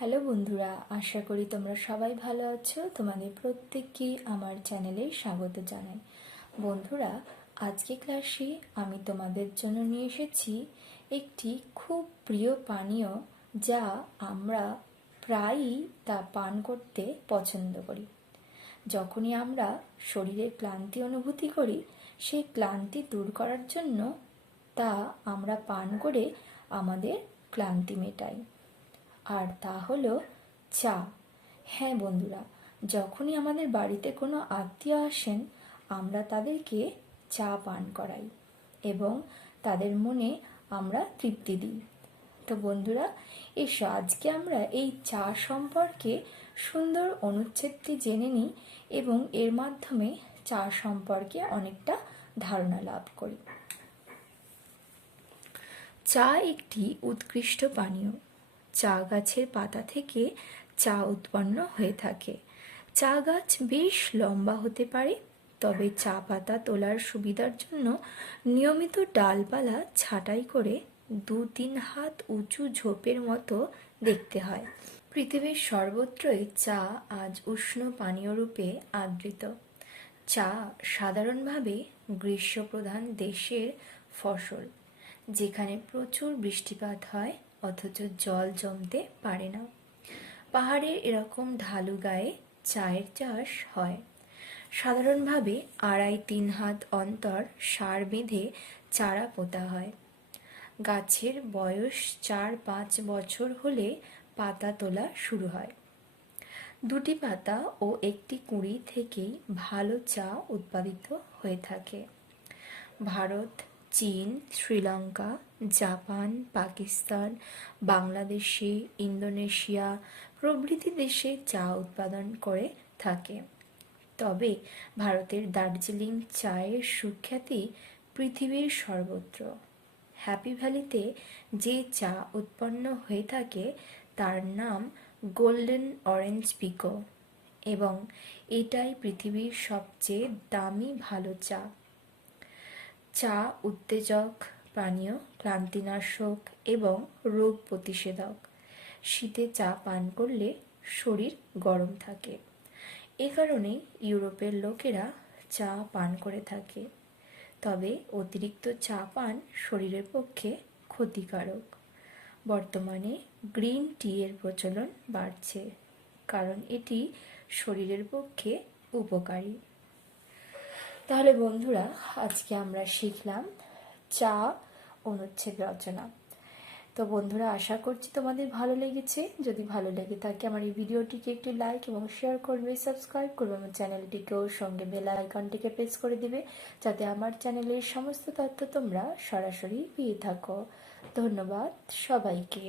Hello বন্ধুরা, আশা করি তোমরা সবাই ভালো আছো। তোমাদের প্রত্যেককেই আমার চ্যানেলে স্বাগত জানাই। বন্ধুরা, আজকে ক্লাসে আমি তোমাদের জন্য নিয়ে এসেছি একটি খুব প্রিয় পানীয় যা আমরা প্রায়ই তা পান করতে পছন্দ করি। যখনই আমরা শরীরের ক্লান্তি অনুভূতি করি, সেই ক্লান্তি দূর করার জন্য তা আমরা পান করে আমাদের ক্লান্তি মেটাই। আর তা হলো চা। হ্যাঁ বন্ধুরা, যখনই আমাদের বাড়িতে কোনো আত্মীয় আসেন, আমরা তাদেরকে চা পান করাই এবং তাদের মনে আমরা তৃপ্তি দিই। তো বন্ধুরা, এসো আজকে আমরা এই চা সম্পর্কে সুন্দর অনুচ্ছেদটি জেনে নিই এবং এর মাধ্যমে চা সম্পর্কে অনেকটা ধারণা লাভ করি। চা একটি উৎকৃষ্ট পানীয়। চা গাছের পাতা থেকে চা উৎপন্ন হয়ে থাকে। চা গাছ বেশ লম্বা হতে পারে, তবে চা পাতা তোলার সুবিধার জন্য নিয়মিত ডালপালা ছাঁটাই করে দু তিন হাত উঁচু ঝোপের মতো দেখতে হয়। পৃথিবীর সর্বত্রই চা আজ উষ্ণ পানীয় রূপে আদৃত চা সাধারণভাবে গ্রীষ্মপ্রধান দেশের ফসল, যেখানে প্রচুর বৃষ্টিপাত হয় অথচ জল জমতে পারে না। পাহাড়ের এরকম ঢালু গায়ে চায়ের চাষ হয়। সাধারণভাবে আড়াই তিন হাত অন্তর সার বেঁধে চারা পোতা হয়। গাছের বয়স চার পাঁচ বছর হলে পাতা তোলা শুরু হয়। দুটি পাতা ও একটি কুঁড়ি থেকেই ভালো চা উৎপাদিত হয়ে থাকে। ভারত চীন, শ্রীলঙ্কা, জাপান, পাকিস্তান, বাংলাদেশে, ইন্দোনেশিয়া প্রভৃতি দেশে চা উৎপাদন করে থাকে। তবে ভারতের দার্জিলিং চায়ের সুখ্যাতি পৃথিবীর সর্বত্র। হ্যাপি ভ্যালিতে যে চা উৎপন্ন হয়ে থাকে, তার নাম গোল্ডেন অরেঞ্জ পিকো এবং এটাই পৃথিবীর সবচেয়ে দামি ভালো চা। চা, উত্তেজক, পানীয়, ক্লান্তিনাশক এবং রোগ প্রতিষেধক। শীতে চা পান করলে শরীর গরম থাকে। এ কারণে ইউরোপের লোকেরা চা পান করে থাকে। তবে অতিরিক্ত চা পান শরীরের পক্ষে ক্ষতিকারক। বর্তমানে গ্রিন টি এর প্রচলন বাড়ছে, কারণ এটি শরীরের পক্ষে উপকারী। তাহলে বন্ধুরা, আজকে আমরা শিখলাম চা অনুচ্ছেদ রচনা। তো বন্ধুরা, আশা করছি তোমাদের ভালো লেগেছে। যদি ভালো লেগে থাকে আমার এই ভিডিওটিকে একটি লাইক এবং শেয়ার করবে, সাবস্ক্রাইব করবে আমার চ্যানেলটিকেও সঙ্গে বেল আইকনটিকে প্রেস করে দিবে যাতে আমার চ্যানেলের সমস্ত তথ্য তোমরা সরাসরি পেয়ে থাকো। ধন্যবাদ সবাইকে।